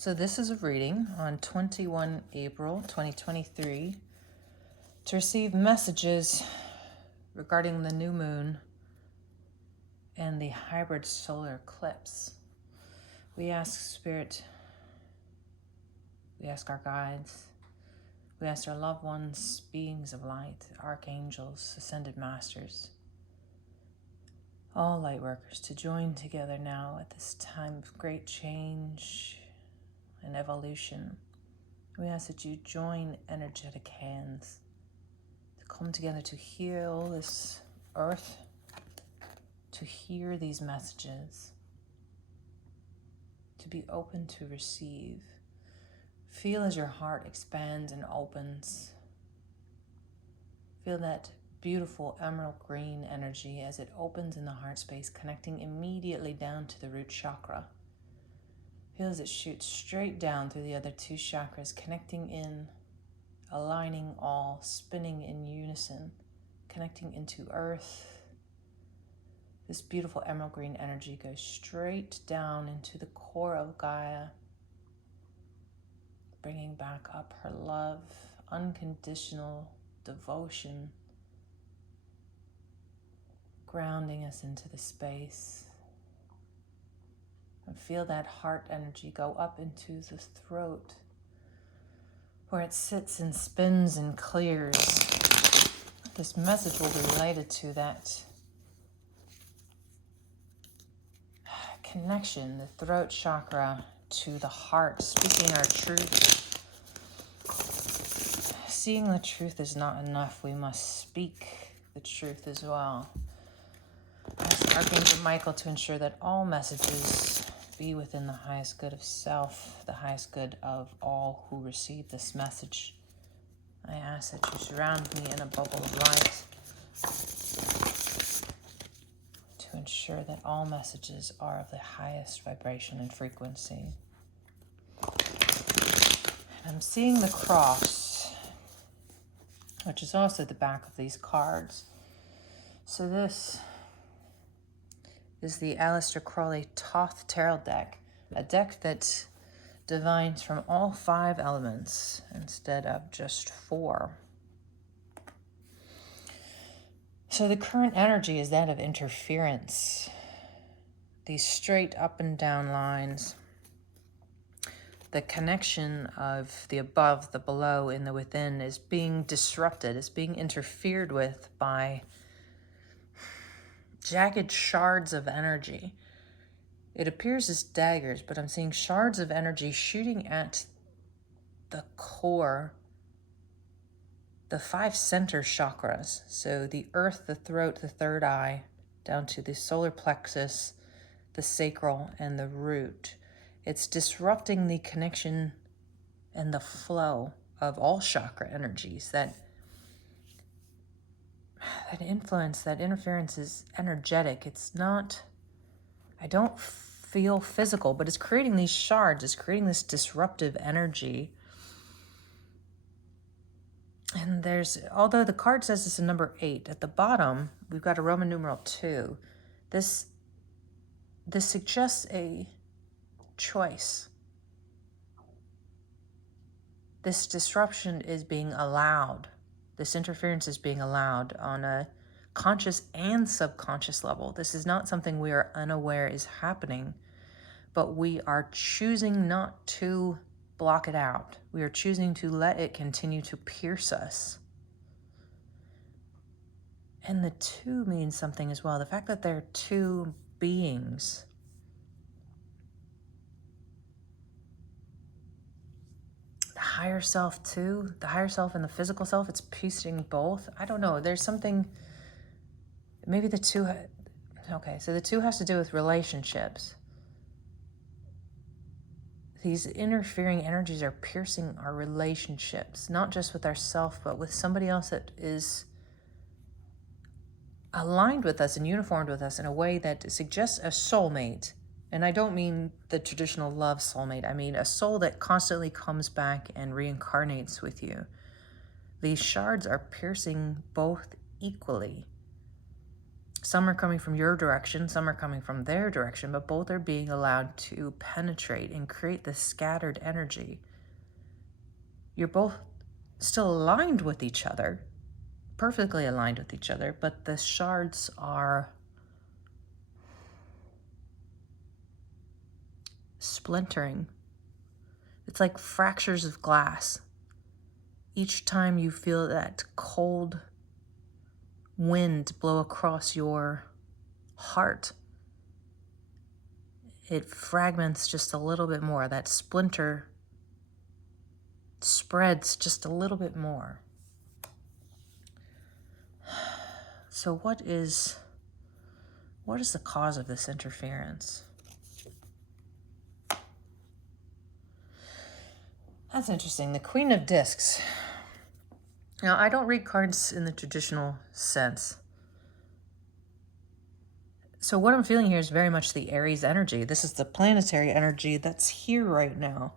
So this is a reading on 21 April 2023 to receive messages regarding the new moon and the hybrid solar eclipse. We ask Spirit, we ask our guides, we ask our loved ones, beings of light, archangels, ascended masters, all light workers to join together now at this time of great change and evolution. We ask that you join energetic hands to come together to heal this earth, to hear these messages, to be open to receive. Feel as your heart expands and opens. Feel that beautiful emerald green energy as it opens in the heart space, connecting immediately down to the root chakra. Feel as it shoots straight down through the other two chakras, connecting in, aligning all, spinning in unison, connecting into earth. This beautiful emerald green energy goes straight down into the core of Gaia, bringing back up her love, unconditional devotion, grounding us into the space. And feel that heart energy go up into the throat, where it sits and spins and clears. This message will be related to that connection, the throat chakra to the heart, speaking our truth. Seeing the truth is not enough. We must speak the truth as well. Ask Archangel Michael to ensure that all messages be within the highest good of self, the highest good of all who receive this message. I ask that you surround me in a bubble of light to ensure that all messages are of the highest vibration and frequency. And I'm seeing the cross, which is also the back of these cards. So this is the Aleister Crowley Thoth Tarot deck, a deck that divines from all 5 elements instead of just 4. So the current energy is that of interference. These straight up and down lines. The connection of the above, the below, and the within is being disrupted, is being interfered with by jagged shards of energy. It appears as daggers, but I'm seeing shards of energy shooting at the core, the 5 center chakras. So the earth, the throat, the third eye, down to the solar plexus, the sacral, and the root. It's disrupting the connection and the flow of all chakra energies. That influence, that interference is energetic. It's not, I don't feel physical, but it's creating these shards. It's creating this disruptive energy. And there's, although the card says it's a number 8, at the bottom, we've got a Roman numeral 2. This suggests a choice. This disruption is being allowed. This interference is being allowed on a conscious and subconscious level. This is not something we are unaware is happening, but we are choosing not to block it out. We are choosing to let it continue to pierce us. And the 2 means something as well. The fact that there are 2 beings. The higher self too, the higher self and the physical self, it's piecing both. I don't know, there's something, maybe the 2, okay, so the 2 has to do with relationships. These interfering energies are piercing our relationships, not just with ourselves, but with somebody else that is aligned with us and uniformed with us in a way that suggests a soulmate. And I don't mean the traditional love soulmate. I mean a soul that constantly comes back and reincarnates with you. These shards are piercing both equally. Some are coming from your direction, some are coming from their direction, but both are being allowed to penetrate and create this scattered energy. You're both still aligned with each other, perfectly aligned with each other, but the shards are splintering. It's like fractures of glass. Each time you feel that cold wind blow across your heart, it fragments just a little bit more. That splinter spreads just a little bit more. So what is the cause of this interference? That's interesting. The Queen of Discs. Now, I don't read cards in the traditional sense. So what I'm feeling here is very much the Aries energy. This is the planetary energy that's here right now.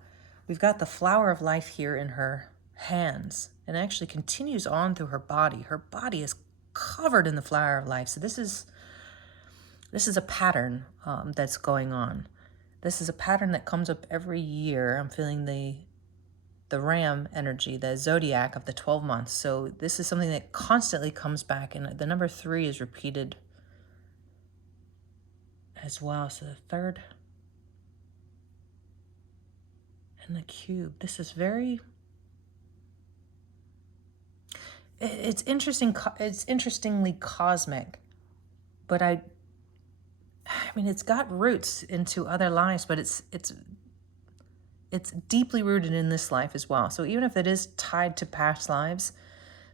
We've got the flower of life here in her hands, and it actually continues on through her body. Her body is covered in the flower of life. So this is a pattern that's going on. This is a pattern that comes up every year. I'm feeling the ram energy, the zodiac of the 12 months. So this is something that constantly comes back, and the number 3 is repeated as well. So the 3rd and the cube. This is very, it's interesting. It's interestingly cosmic, but I mean, it's got roots into other lives, but it's deeply rooted in this life as well. So even if it is tied to past lives,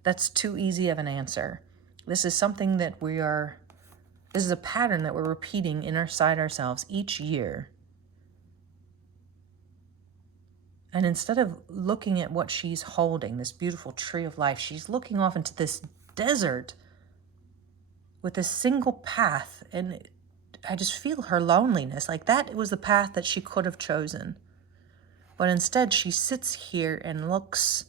that's too easy of an answer. This is something that this is a pattern that we're repeating inside ourselves each year. And instead of looking at what she's holding, this beautiful tree of life, she's looking off into this desert with a single path. And I just feel her loneliness. Like that was the path that she could have chosen. But instead she sits here and looks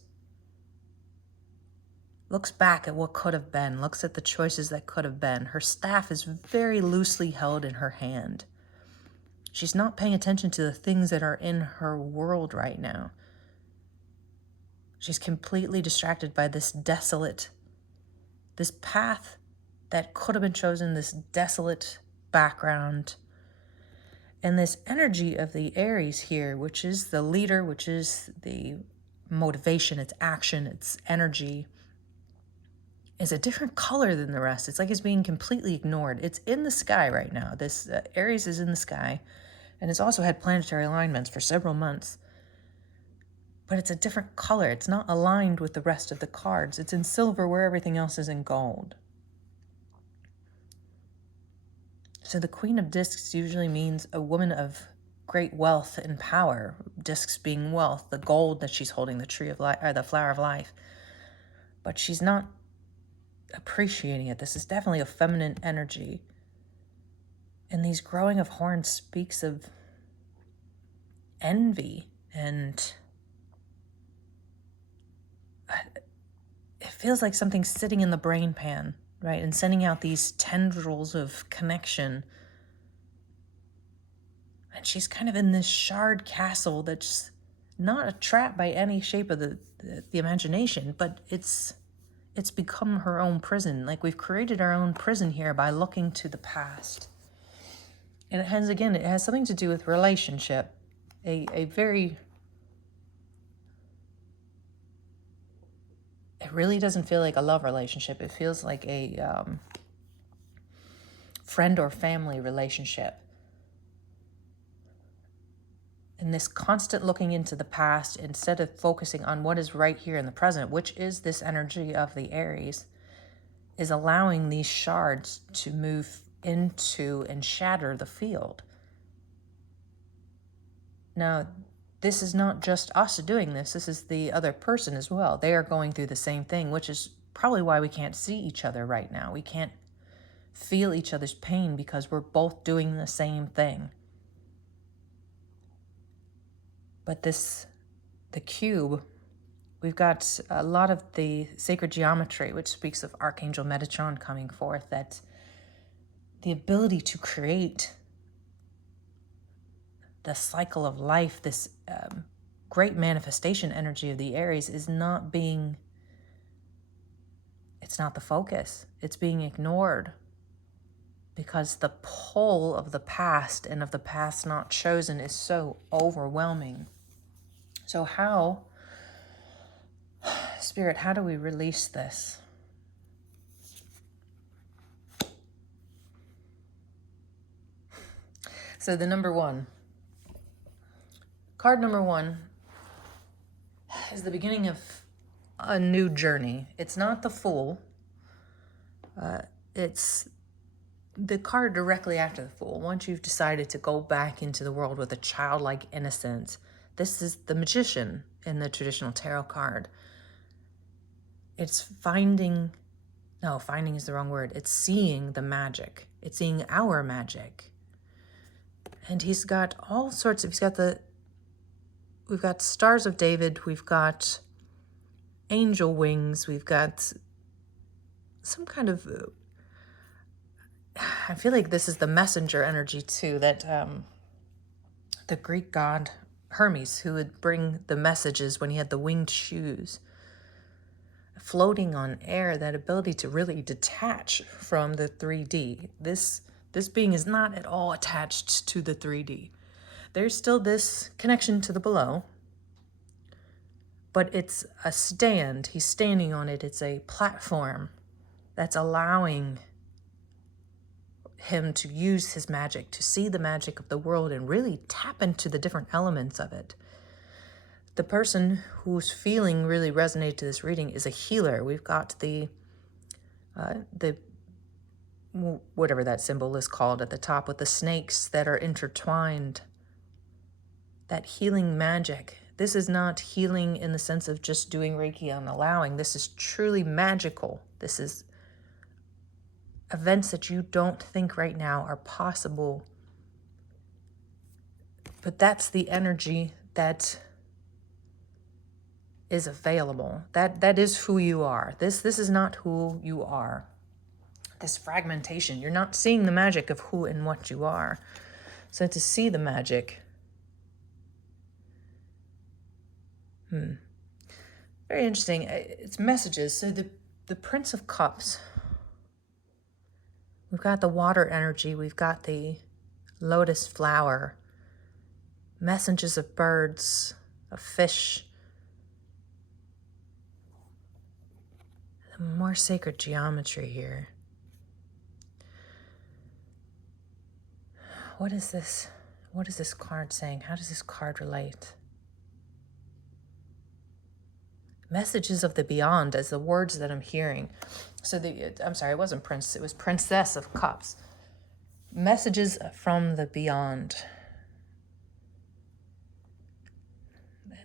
back at what could have been, looks at the choices that could have been. Her staff is very loosely held in her hand. She's not paying attention to the things that are in her world right now. She's completely distracted by this path that could have been chosen, this desolate background. And this energy of the Aries here, which is the leader, which is the motivation, its action, its energy, is a different color than the rest. It's like it's being completely ignored. It's in the sky right now. This Aries is in the sky, and it's also had planetary alignments for several months. But it's a different color. It's not aligned with the rest of the cards. It's in silver where everything else is in gold. So the Queen of Discs usually means a woman of great wealth and power. Discs being wealth, the gold that she's holding, the tree of life, or the flower of life. But she's not appreciating it. This is definitely a feminine energy. And these growing of horns speaks of envy, and it feels like something sitting in the brain pan, right? And sending out these tendrils of connection. And she's kind of in this shard castle that's not a trap by any shape of the imagination, but it's become her own prison. Like we've created our own prison here by looking to the past. And it has something to do with relationship. It really doesn't feel like a love relationship. It feels like a friend or family relationship. And this constant looking into the past instead of focusing on what is right here in the present, which is this energy of the Aries, is allowing these shards to move into and shatter the field. Now, this is not just us doing this. This is the other person as well. They are going through the same thing, which is probably why we can't see each other right now. We can't feel each other's pain because we're both doing the same thing. But the cube, we've got a lot of the sacred geometry, which speaks of Archangel Metatron coming forth, that the ability to create the cycle of life, this great manifestation energy of the Aries is not being, it's not the focus. It's being ignored because the pull of the past and of the past not chosen is so overwhelming. So how, Spirit, how do we release this? So the card number one is the beginning of a new journey. It's not the Fool. It's the card directly after the Fool. Once you've decided to go back into the world with a childlike innocence, this is the Magician in the traditional tarot card. It's finding is the wrong word. It's seeing the magic. It's seeing our magic. And he's got all sorts of, we've got Stars of David, we've got angel wings, we've got some kind of, I feel like this is the messenger energy too, that the Greek god Hermes, who would bring the messages when he had the winged shoes, floating on air, that ability to really detach from the 3D. This being is not at all attached to the 3D. There's still this connection to the below, but it's a stand. He's standing on it. It's a platform that's allowing him to use his magic, to see the magic of the world and really tap into the different elements of it. The person whose feeling really resonated to this reading is a healer. We've got the whatever that symbol is called at the top with the snakes that are intertwined. That healing magic. This is not healing in the sense of just doing Reiki and allowing. This is truly magical. This is events that you don't think right now are possible. But that's the energy that is available. That is who you are. This is not who you are. This fragmentation, you're not seeing the magic of who and what you are. So to see the magic, very interesting. It's messages. So the Prince of Cups, we've got the water energy, we've got the lotus flower, messages of birds, of fish, more sacred geometry here. What is this? What is this card saying? How does this card relate? Messages of the beyond as the words that I'm hearing. So I'm sorry, it wasn't Prince, it was Princess of Cups. Messages from the beyond.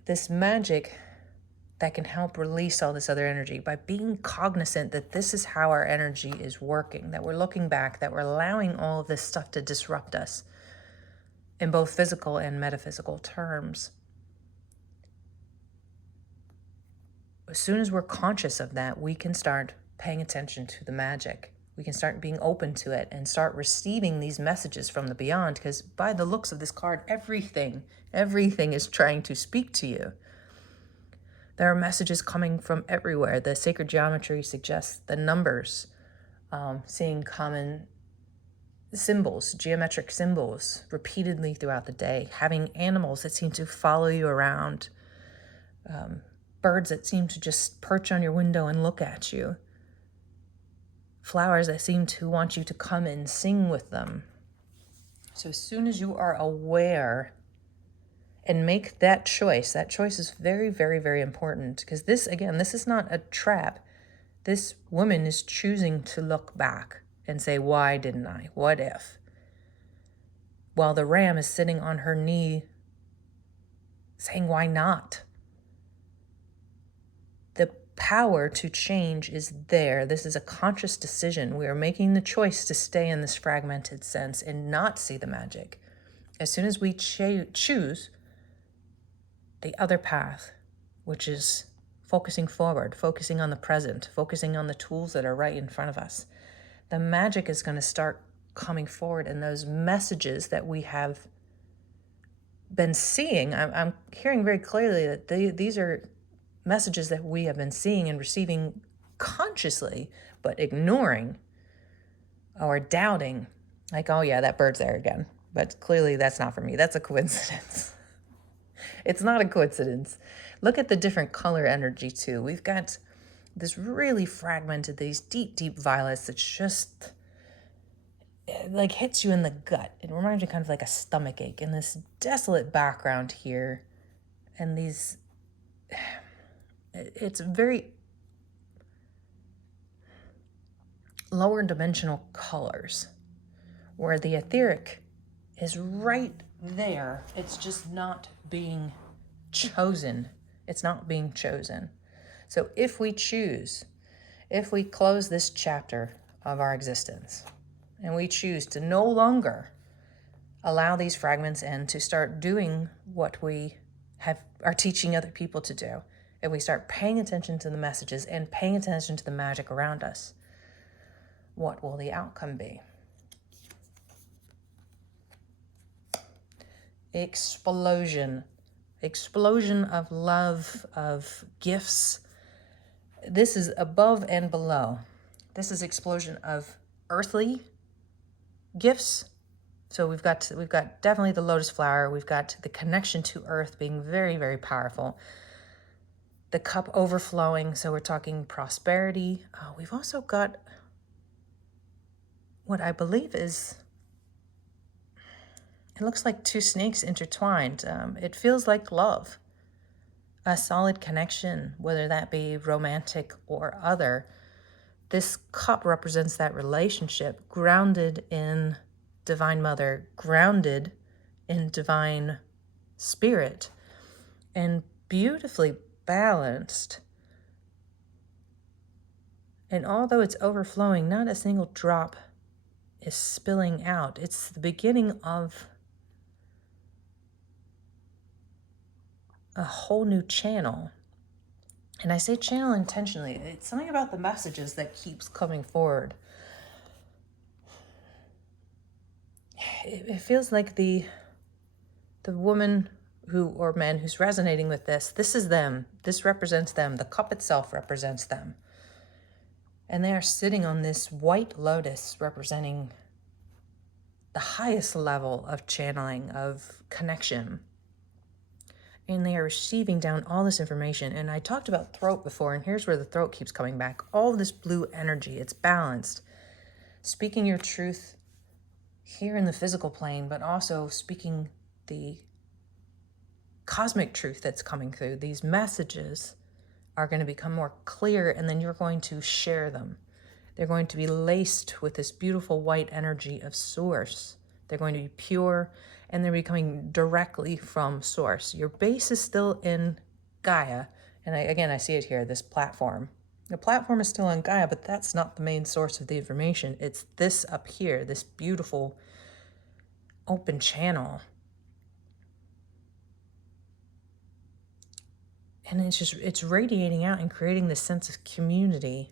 This magic that can help release all this other energy by being cognizant that this is how our energy is working, that we're looking back, that we're allowing all of this stuff to disrupt us in both physical and metaphysical terms. As soon as we're conscious of that, we can start paying attention to the magic. We can start being open to it and start receiving these messages from the beyond, because by the looks of this card, everything is trying to speak to you. There are messages coming from everywhere. The sacred geometry suggests the numbers, seeing common symbols, geometric symbols repeatedly throughout the day, having animals that seem to follow you around, birds that seem to just perch on your window and look at you, flowers that seem to want you to come and sing with them. So as soon as you are aware and make that choice is very, very, very important, because this is not a trap. This woman is choosing to look back and say, why didn't I? What if? While the ram is sitting on her knee saying, why not? The power to change is there. This is a conscious decision. We are making the choice to stay in this fragmented sense and not see the magic. As soon as we choose the other path, which is focusing forward, focusing on the present, focusing on the tools that are right in front of us, the magic is going to start coming forward, and those messages that we have been seeing. I'm hearing very clearly that these are messages that we have been seeing and receiving consciously, but ignoring or doubting. Like, oh yeah, that bird's there again. But clearly that's not for me. That's a coincidence. It's not a coincidence. Look at the different color energy too. We've got this really fragmented, these deep, deep violets that just like hits you in the gut. It reminds me kind of like a stomach ache, and this desolate background here. And these, it's very lower dimensional colors, where the etheric is right there. It's just not being chosen. It's not being chosen. So if we choose, if we close this chapter of our existence, and we choose to no longer allow these fragments in, to start doing what we are teaching other people to do, and we start paying attention to the messages and paying attention to the magic around us, what will the outcome be? Explosion of love, of gifts. This is above and below. This is explosion of earthly gifts. So we've got definitely the lotus flower. We've got the connection to earth being very, very powerful. The cup overflowing. So we're talking prosperity. We've also got what I believe is, it looks like two snakes intertwined. It feels like love, a solid connection, whether that be romantic or other. This cup represents that relationship, grounded in Divine Mother, grounded in Divine Spirit, and beautifully balanced. And although it's overflowing, not a single drop is spilling out. It's the beginning of a whole new channel. And I say channel intentionally. It's something about the messages that keeps coming forward. It feels like the woman or man who's resonating with this is them. This represents them. The cup itself represents them. And they are sitting on this white lotus representing the highest level of channeling, of connection. And they are receiving down all this information. And I talked about throat before, and here's where the throat keeps coming back. All of this blue energy, it's balanced. Speaking your truth here in the physical plane, but also speaking the cosmic truth that's coming through. These messages are going to become more clear, and then you're going to share them. They're going to be laced with this beautiful white energy of source. They're going to be pure, and they're coming directly from source. Your base is still in Gaia, and I see it here, this platform. The platform is still on Gaia, but that's not the main source of the information. It's this up here, this beautiful open channel. And it's radiating out and creating this sense of community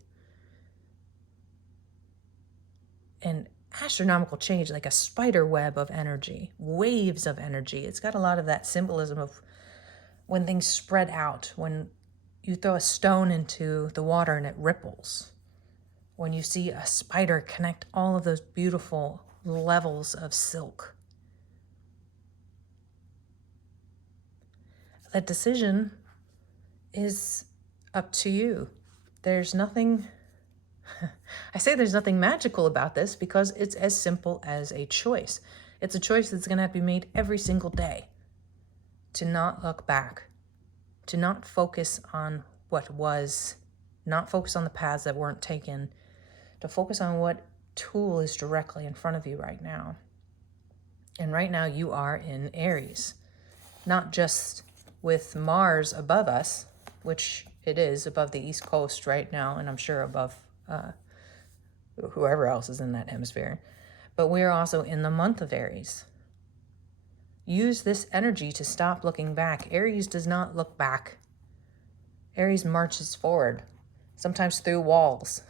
and astronomical change, like a spider web of energy, waves of energy. It's got a lot of that symbolism of when things spread out, when you throw a stone into the water and it ripples, when you see a spider connect all of those beautiful levels of silk. That decision is up to you. There's nothing, I say there's nothing magical about this because it's as simple as a choice. It's a choice that's going to have to be made every single day. To not look back, to not focus on what was, not focus on the paths that weren't taken, to focus on what tool is directly in front of you right now. And right now you are in Aries, not just with Mars above us, which it is above the East Coast right now, and I'm sure above whoever else is in that hemisphere. But we're also in the month of Aries. Use this energy to stop looking back. Aries does not look back. Aries marches forward, sometimes through walls.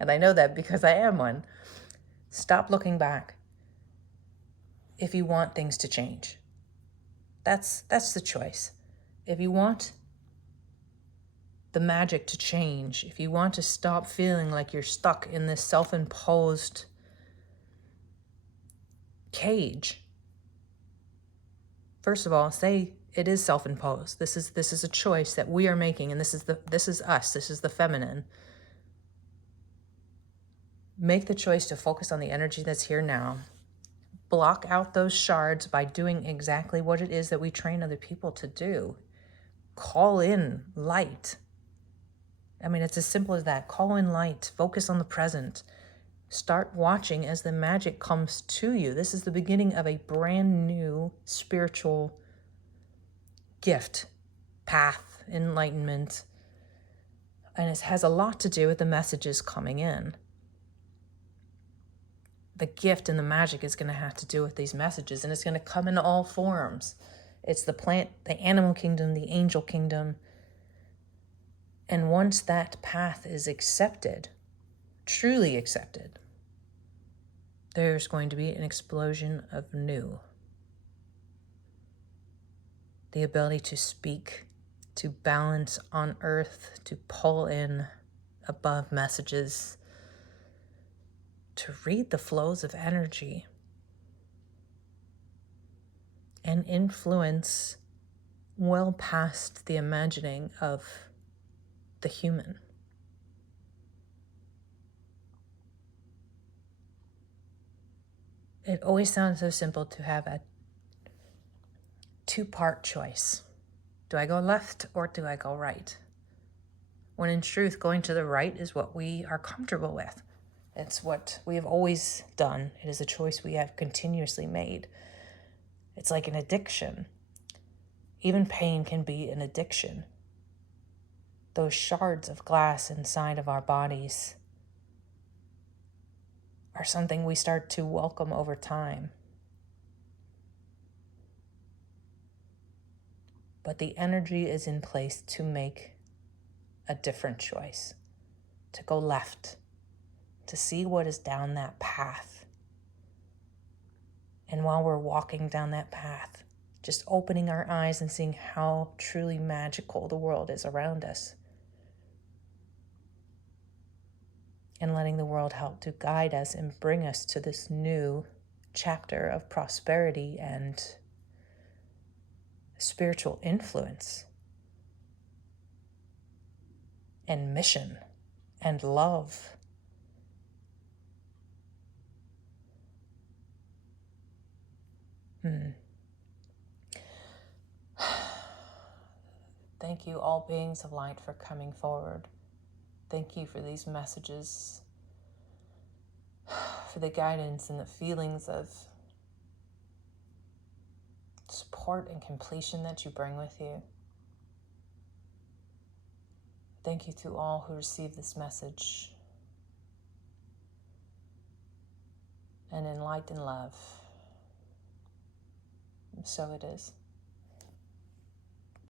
And I know that because I am one. Stop looking back if you want things to change. That's the choice. If you want the magic to change, if you want to stop feeling like you're stuck in this self-imposed cage, first of all, say it is self-imposed. This is a choice that we are making, and this is us. This is the feminine. Make the choice to focus on the energy that's here now. Block out those shards by doing exactly what it is that we train other people to do. Call in light. I mean, it's as simple as that. Call in light. Focus on the present. Start watching as the magic comes to you. This is the beginning of a brand new spiritual gift, path, enlightenment. And it has a lot to do with the messages coming in. The gift and the magic is going to have to do with these messages, and it's going to come in all forms. It's the plant, the animal kingdom, the angel kingdom. And once that path is accepted, truly accepted, there's going to be an explosion of new. The ability to speak, to balance on earth, to pull in above messages, to read the flows of energy and influence well past the imagining of the human. It always sounds so simple to have a two-part choice. Do I go left or do I go right? When in truth, going to the right is what we are comfortable with. It's what we have always done. It is a choice we have continuously made. It's like an addiction. Even pain can be an addiction. Those shards of glass inside of our bodies are something we start to welcome over time. But the energy is in place to make a different choice, to go left, to see what is down that path. And while we're walking down that path, just opening our eyes and seeing how truly magical the world is around us. And letting the world help to guide us and bring us to this new chapter of prosperity and spiritual influence and mission and love. Thank you, all beings of light, for coming forward. Thank you for these messages, for the guidance and the feelings of support and completion that you bring with you. Thank you to all who receive this message. And in light and love. So it is.